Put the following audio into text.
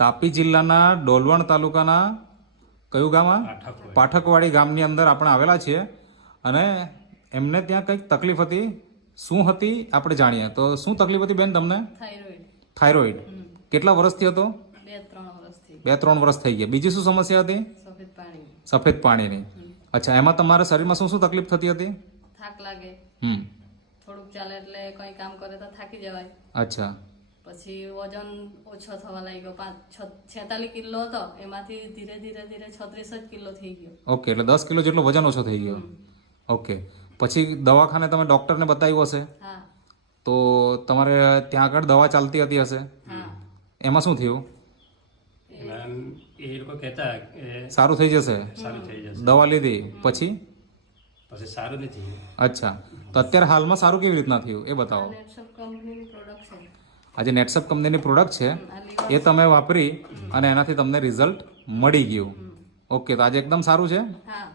તાપી જિલ્લાના ડોલવણ તાલુકાના કયું ગામ? પાઠકવાડી ગામની અંદર આપણે આવેલા છીએ અને એમને ત્યાં કંઈક તકલીફ હતી. શું હતી આપણે જાણીએ. તો શું તકલીફ હતી બેન તમને? થાઇરોઇડ. કેટલા વર્ષથી હતો? 2-3 વર્ષ થઈ ગયા. બીજી શું સમસ્યા હતી? સફેદ પાણીની. અચ્છા, એમાં તમારા શરીરમાં શું શું તકલીફ થતી હતી? થાક લાગે, થોડુંક ચાલે એટલે કોઈ કામ કરે તો થાકી જવાય. અચ્છા. પછી વજન ઓછો થવા લાગ્યો. 46 કિલો હતો, એમાંથી ધીરે ધીરે 36 કિલો થઈ ગયો. ઓકે, એટલે 10 કિલો જેટલો વજન ઓછો થઈ ગયો. ઓકે, પછી દવાખાને તમે ડોક્ટરને બતાવ્યું હશે? હા. તો તમારે ત્યાં આગળ દવા ચાલતી હતી હશે? હા. એમાં શું થયું? એ લોકો કહેતા કે સારું થઈ જશે. સારું થઈ જશે. દવા લીધી પછી? પછી સારું નથી થયું. અચ્છા, તો અત્યારે હાલમાં સારું કેવી રીતના થયું એ બતાવો. નેટસપ કંપનીની પ્રોડક્ટ છે. આ જે નેટસપ કંપનીની પ્રોડક્ટ છે એ તમે વાપરી અને એનાથી તમને રિઝલ્ટ મળી ગયું. ઓકે, તો આજે એકદમ સારું છે. હા.